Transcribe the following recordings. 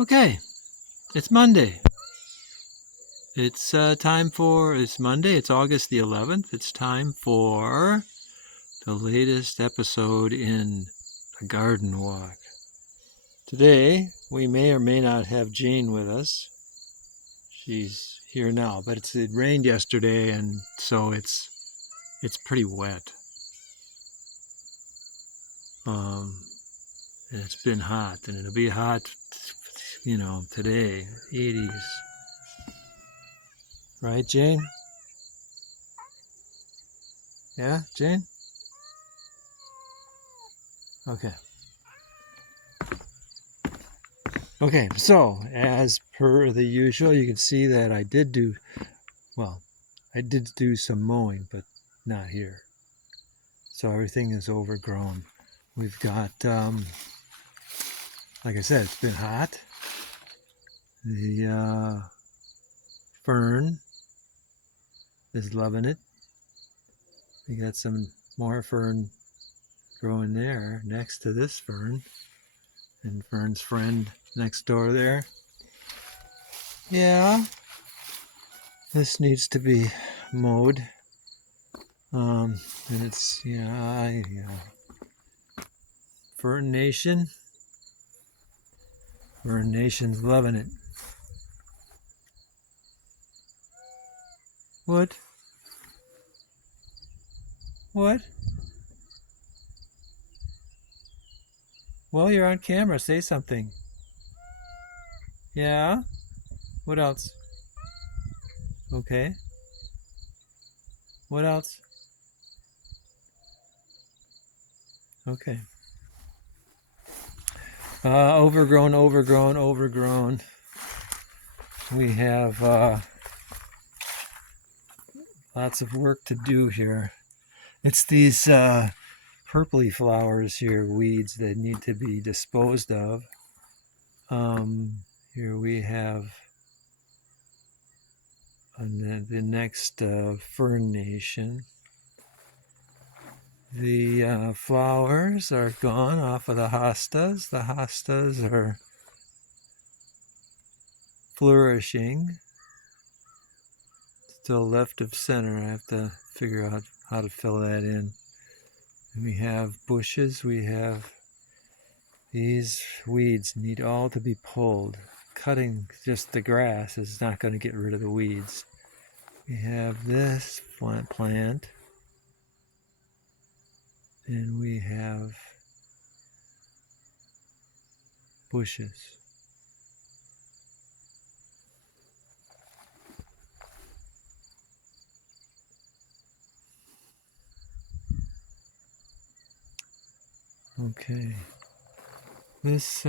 Okay, it's Monday. It's it's Monday, it's August the 11th. It's time for the latest episode in the Garden Walk. Today, we may or may not have Jane with us. She's here now, but it rained yesterday, and so it's pretty wet. And it's been hot, and it'll be hot, today, 80s. Right, Jane? Yeah, Jane? Okay. Okay, so as per the usual, you can see that I did do some mowing, but not here. So everything is overgrown. We've got, like I said, it's been hot. The fern is loving it. We got some more fern growing there next to this fern, and Fern's friend next door there. Yeah, this needs to be mowed. And it's, Fern Nation. Fern Nation's loving it. What? What? Well, you're on camera. Say something. Yeah? What else? Okay. What else? Okay. Overgrown. We have lots of work to do here. It's these purpley flowers here, weeds that need to be disposed of. Here we have the next Fern Nation. The flowers are gone off of the hostas. The hostas are flourishing. Still left of center. I have to figure out how to fill that in. And we have bushes. We have these weeds need all to be pulled. Cutting just the grass is not going to get rid of the weeds. We have this plant. And we have bushes. Okay. This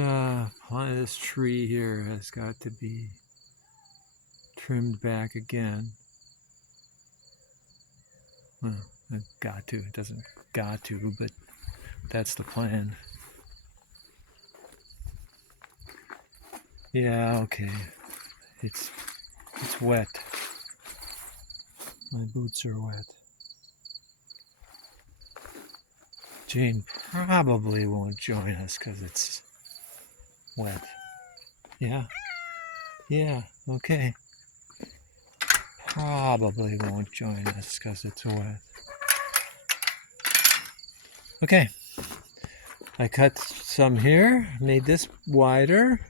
tree here has got to be trimmed back again. Well, it got to. It doesn't got to, but that's the plan. Yeah, okay. It's wet. My boots are wet. Jane probably won't join us because it's wet. Yeah? Yeah, okay. Probably won't join us because it's wet. Okay. I cut some here, made this wider.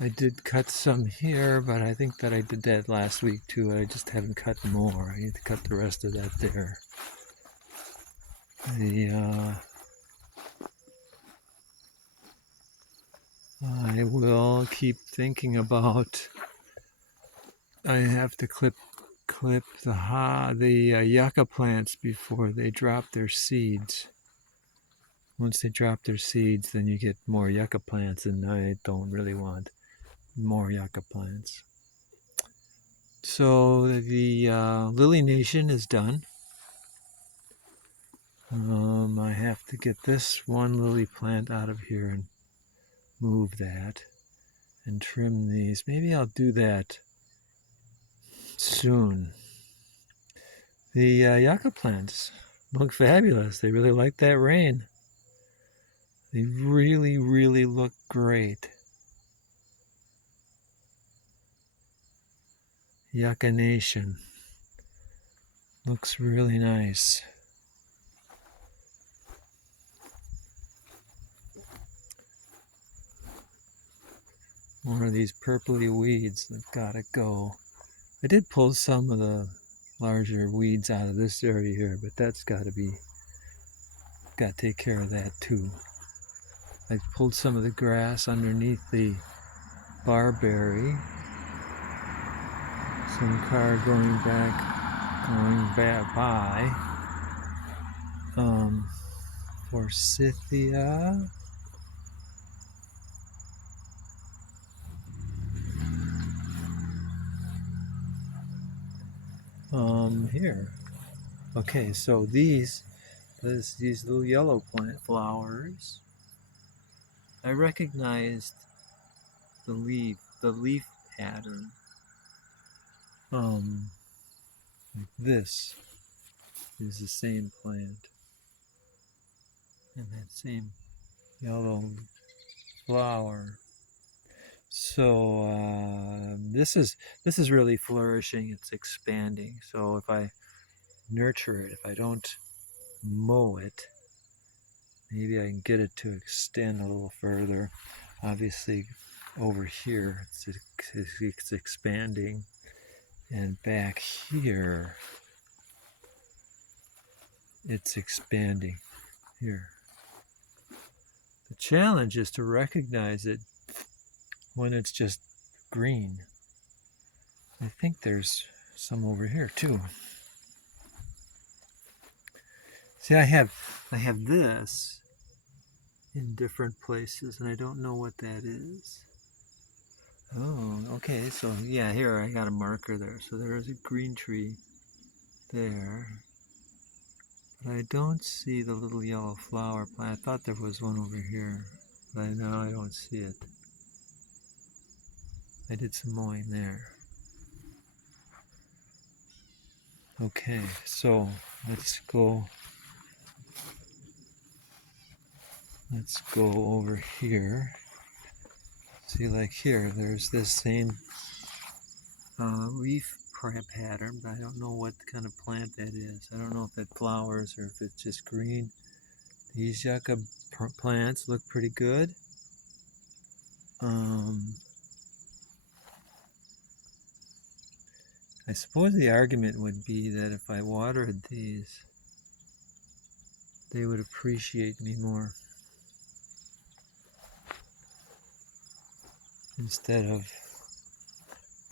I did cut some here, but I think that I did that last week too. I just haven't cut more. I need to cut the rest of that there. I will keep thinking about. I have to clip the yucca plants before they drop their seeds. Once they drop their seeds, then you get more yucca plants, and I don't really want more yucca plants. So the Lily Nation is done. I have to get this one lily plant out of here and move that and trim these. Maybe I'll do that soon. The yucca plants look fabulous. They really like that rain. They really, really look great. Yucca Nation. Looks really nice. More of these purpley weeds that gotta go. I did pull some of the larger weeds out of this area here, but that's gotta take care of that too. I pulled some of the grass underneath the barberry. Some car going by. Forsythia. Here. Okay, so these little yellow plant flowers. I recognized the leaf pattern. Like this is the same plant, and that same yellow flower. So this is really flourishing. It's expanding. So if I nurture it, if I don't mow it, maybe I can get it to extend a little further. Obviously, over here it's expanding, and back here it's expanding. Here. The challenge is to recognize it when it's just green. I think there's some over here too. See, I have this in different places, and I don't know what that is. Oh, okay, so yeah, here I got a marker there. So there is a green tree there. But I don't see the little yellow flower plant. I thought there was one over here, but now I don't see it. I did some mowing there. Okay, so let's go over here. See, like here, there's this same leaf pattern, but I don't know what kind of plant that is. I don't know if it flowers or if it's just green. These yucca plants look pretty good. I suppose the argument would be that if I watered these, they would appreciate me more, instead of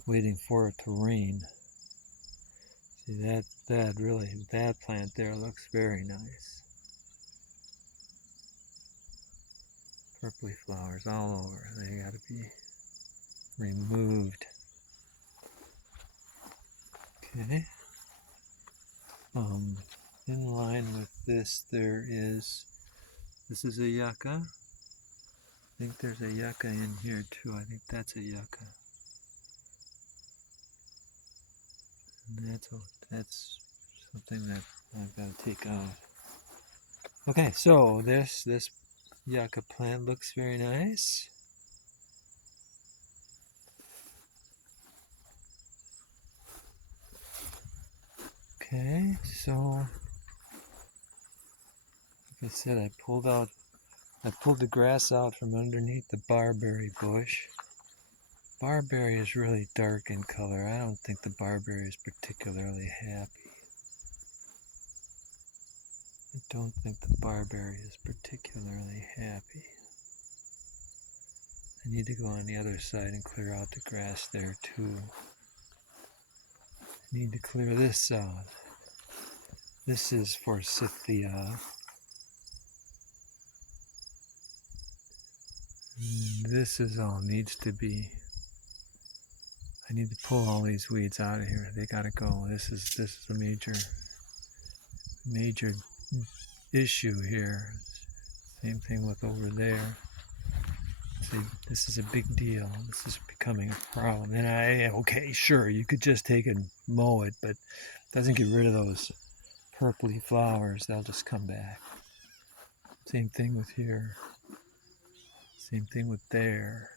waiting for it to rain. See, that plant there looks very nice. Purpley flowers all over. They gotta be removed. Okay. In line with this, this is a yucca. I think there's a yucca in here too. I think that's a yucca. And that's something that I've got to take out. Okay, so this yucca plant looks very nice. Okay, so like I said, I pulled the grass out from underneath the barberry bush. Barberry is really dark in color. I don't think the barberry is particularly happy. I don't think the barberry is particularly happy. I need to go on the other side and clear out the grass there too. I need to clear this out. This is Forsythia. This is all needs to be. I need to pull all these weeds out of here. They gotta go. This is a major issue here. Same thing with over there. See, this is a big deal. This is becoming a problem. And okay, sure, you could just take and mow it, but it doesn't get rid of those purpley flowers. They'll just come back. Same thing with here. Same thing with there.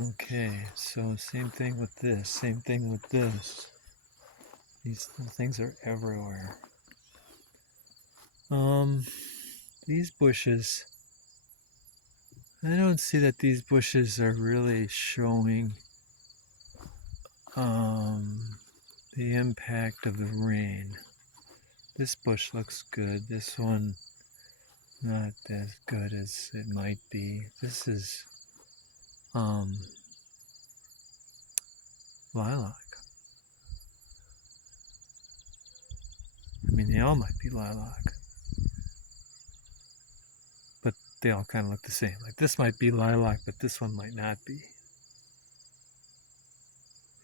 Okay, so same thing with this, same thing with this. These things are everywhere. These bushes, I don't see that these bushes are really showing the impact of the rain. This bush looks good. This one, not as good as it might be. This is lilac. I mean, they all might be lilac, but they all kind of look the same. Like this might be lilac, but this one might not be.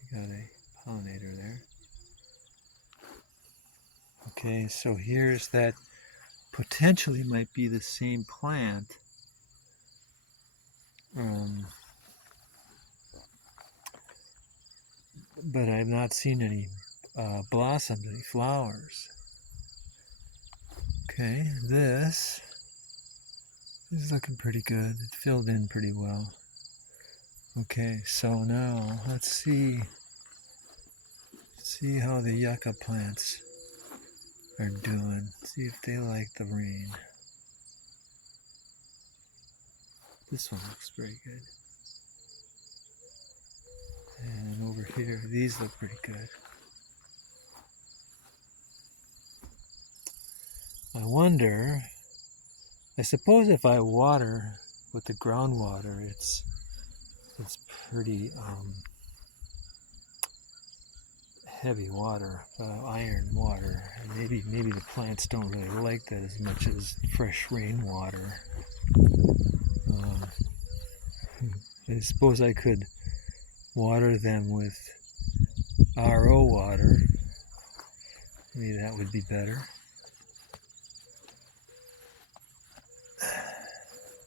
We got a pollinator there. Okay, so here's that potentially might be the same plant. But I've not seen any blossoms, any flowers. Okay, this is looking pretty good. It filled in pretty well. Okay, so now let's see how the yucca plants are doing. See if they like the rain. This one looks very good. And over here, these look pretty good. I wonder, I suppose if I water with the groundwater, it's pretty heavy water, iron water. And maybe the plants don't really like that as much as fresh rainwater. I suppose I could water them with RO water. Maybe that would be better.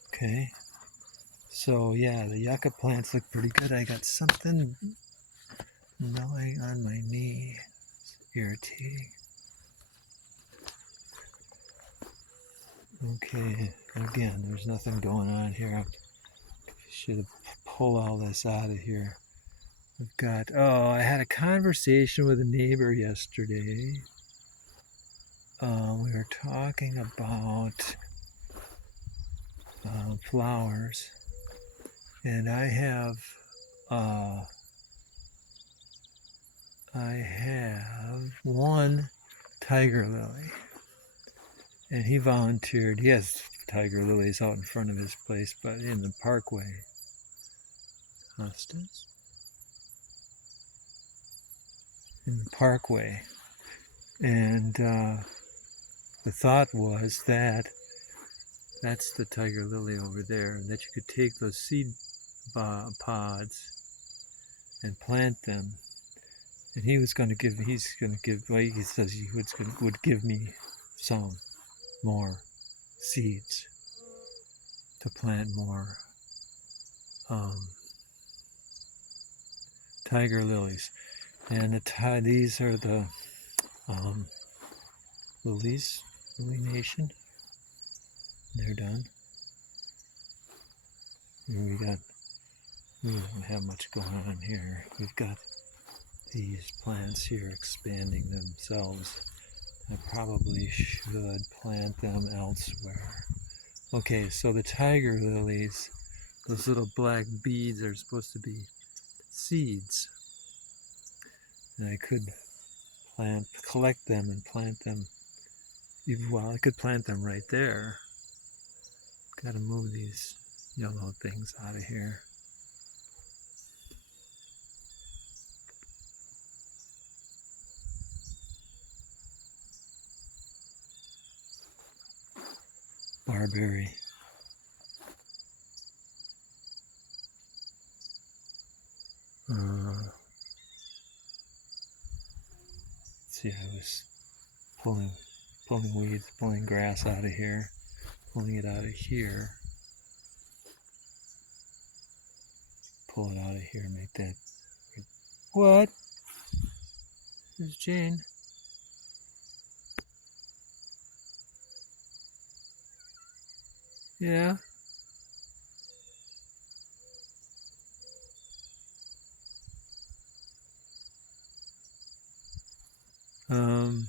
Okay. So yeah, the yucca plants look pretty good. I got something gnawing on my knee. It's irritating. Okay, again, there's nothing going on here. I should have pulled all this out of here. We've got, I had a conversation with a neighbor yesterday. We were talking about flowers, and I have one tiger lily, and he volunteered. He has tiger lilies out in front of his place, but in the parkway. Hostas? In the parkway. And the thought was that that's the tiger lily over there, and that you could take those seed pods and plant them. And he says he would give me some more seeds to plant more tiger lilies. And these are the lilies, Lily Nation. They're done. And we don't have much going on here. We've got these plants here expanding themselves. I probably should plant them elsewhere. Okay, so the tiger lilies, those little black beads are supposed to be seeds. And I could collect them and plant them. Well, I could plant them right there. Got to move these yellow things out of here. Barberry. See, I was pulling weeds, pulling grass out of here, pulling it out of here. Pull it out of here, make that. What? There's Jane. Yeah. Um,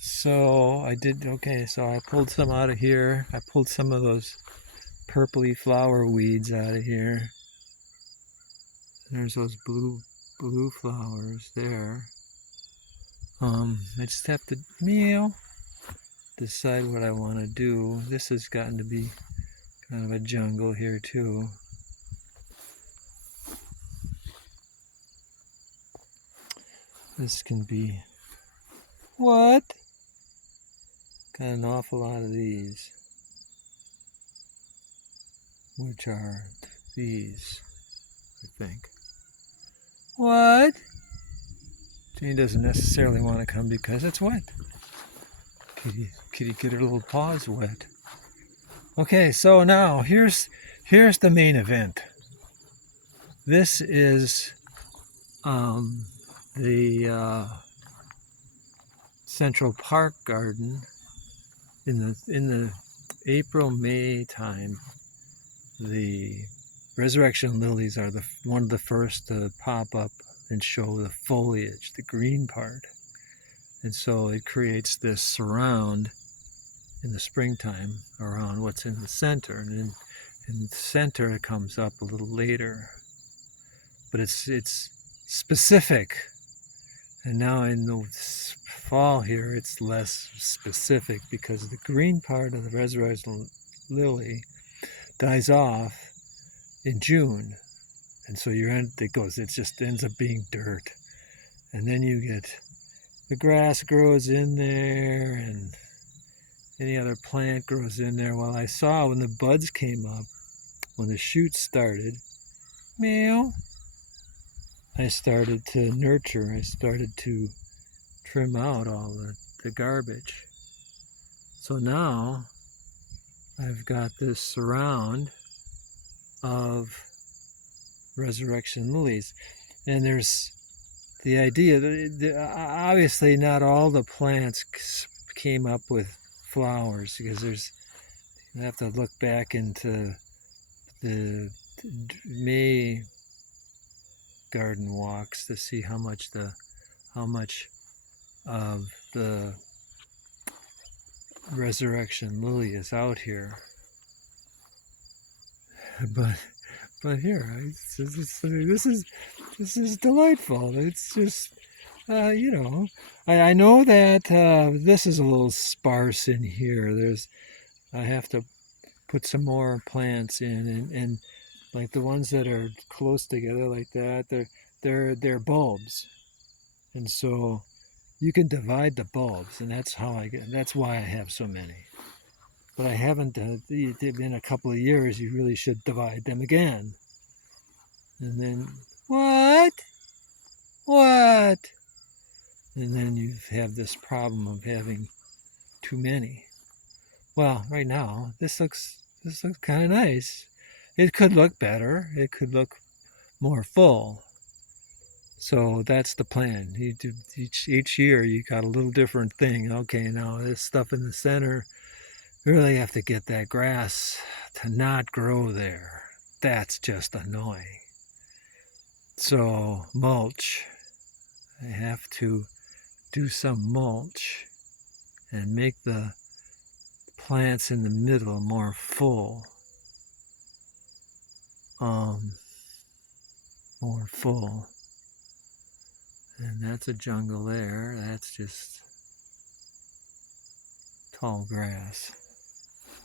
so I did, okay, so I pulled some out of here. I pulled some of those purpley flower weeds out of here. There's those blue flowers there. I just have to decide what I want to do. This has gotten to be kind of a jungle here too. This can be what? Got an awful lot of these, which are these, I think. What? Jane doesn't necessarily want to come because it's wet. Kitty get her little paws wet. Okay, so now here's the main event. This is the Central Park Garden in the April-May time. The resurrection lilies are one of the first to pop up and show the foliage, the green part. And so it creates this surround in the springtime around what's in the center. And in the center it comes up a little later. But it's specific. And now in the fall here it's less specific because the green part of the resurrection lily dies off in June. And so it just ends up being dirt. And then you get the grass grows in there and any other plant grows in there. Well, I saw when the buds came up, when the shoots started, meow, I started to nurture. I started to trim out all the garbage. So now I've got this surround of resurrection lilies. And there's the idea that obviously not all the plants came up with flowers because you have to look back into the May garden walks to see how much of the resurrection lily is out here. But here, this is delightful. It's just I know that this is a little sparse in here. I have to put some more plants in, and like the ones that are close together like that, they're bulbs, and so you can divide the bulbs, and that's why I have so many. But I haven't. In a couple of years, you really should divide them again. And then what? And then you have this problem of having too many. Well, right now this looks kind of nice. It could look better. It could look more full. So that's the plan. Each year you got a little different thing. Okay, now this stuff in the center, we really have to get that grass to not grow there. That's just annoying. So mulch. I have to do some mulch and make the plants in the middle more full. More full. And that's a jungle there. That's just tall grass.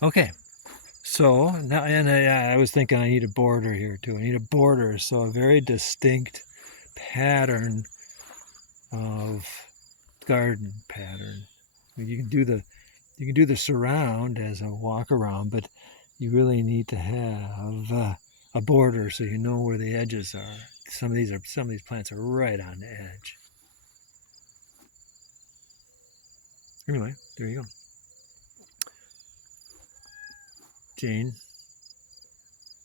Okay. So now, and I was thinking I need a border here too. I need a border, so a very distinct pattern of garden pattern. You can do the surround as a walk around, but you really need to have a border so you know where the edges are. Some of these plants are right on the edge. Anyway, there you go. Jane,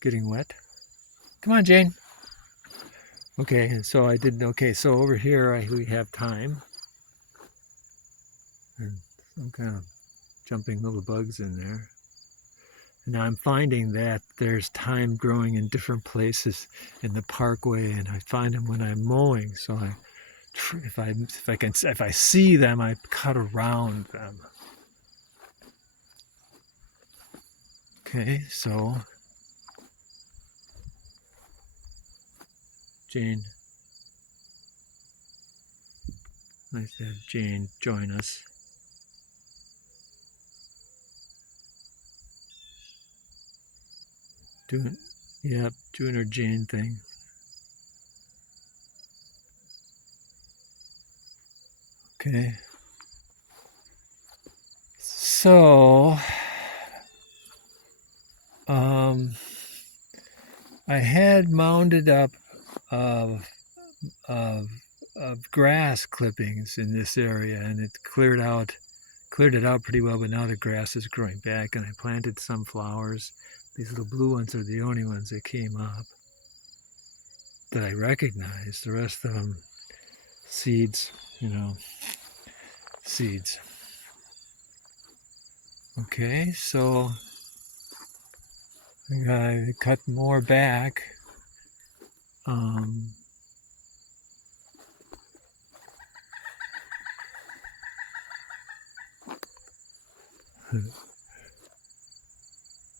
getting wet. Come on, Jane. Okay, so I did. Okay, so over here we have thyme and some kind of jumping little bugs in there. And I'm finding that there's thyme growing in different places in the parkway, and I find them when I'm mowing. So if I see them, I cut around them. Okay, so Jane, nice to have Jane join us. Doing her Jane thing. Okay. So, I had mounded up of grass clippings in this area, and it cleared it out pretty well. But now the grass is growing back, and I planted some flowers. These little blue ones are the only ones that came up that I recognized. The rest of them, seeds, seeds. Okay, so I cut more back.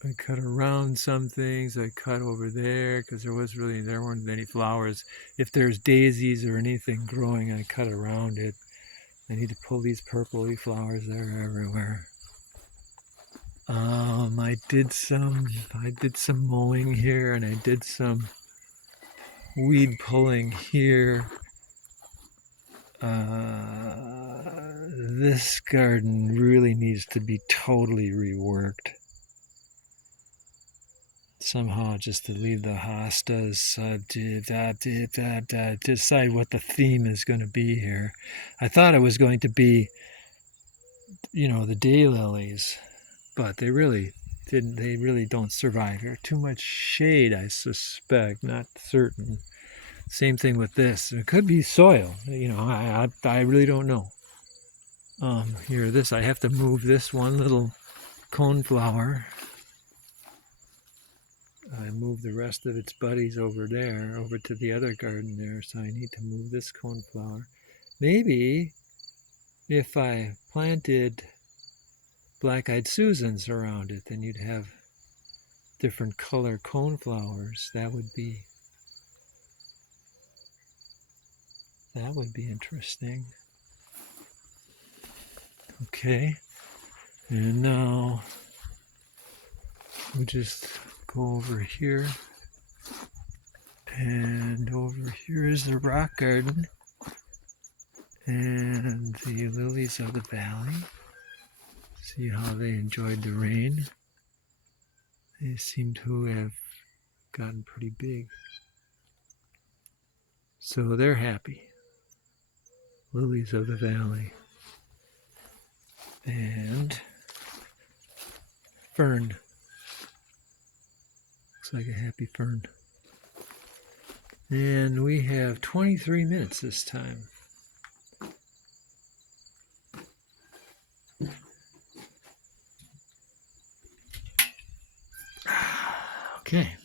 I cut around some things. I cut over there because there weren't any flowers. If there's daisies or anything growing, I cut around it. I need to pull these purpley flowers. They're everywhere. I did some mowing here, and I did some weed pulling here. This garden really needs to be totally reworked. Somehow, just to leave the hostas, decide what the theme is going to be here. I thought it was going to be, the daylilies, but they really didn't. They really don't survive here. Too much shade, I suspect. Not certain. Same thing with this. It could be soil. I really don't know. Here, I have to move this one little coneflower. I moved the rest of its buddies over there, over to the other garden there, so I need to move this coneflower. Maybe if I planted black-eyed Susans around it, then you'd have different color coneflowers. That would be interesting. Okay, and now we'll just go over here, and over here is the rock garden and the lilies of the valley. See how they enjoyed the rain. They seem to have gotten pretty big, so they're happy. Lilies of the valley. And fern. Looks like a happy fern. And we have 23 minutes this time. Okay.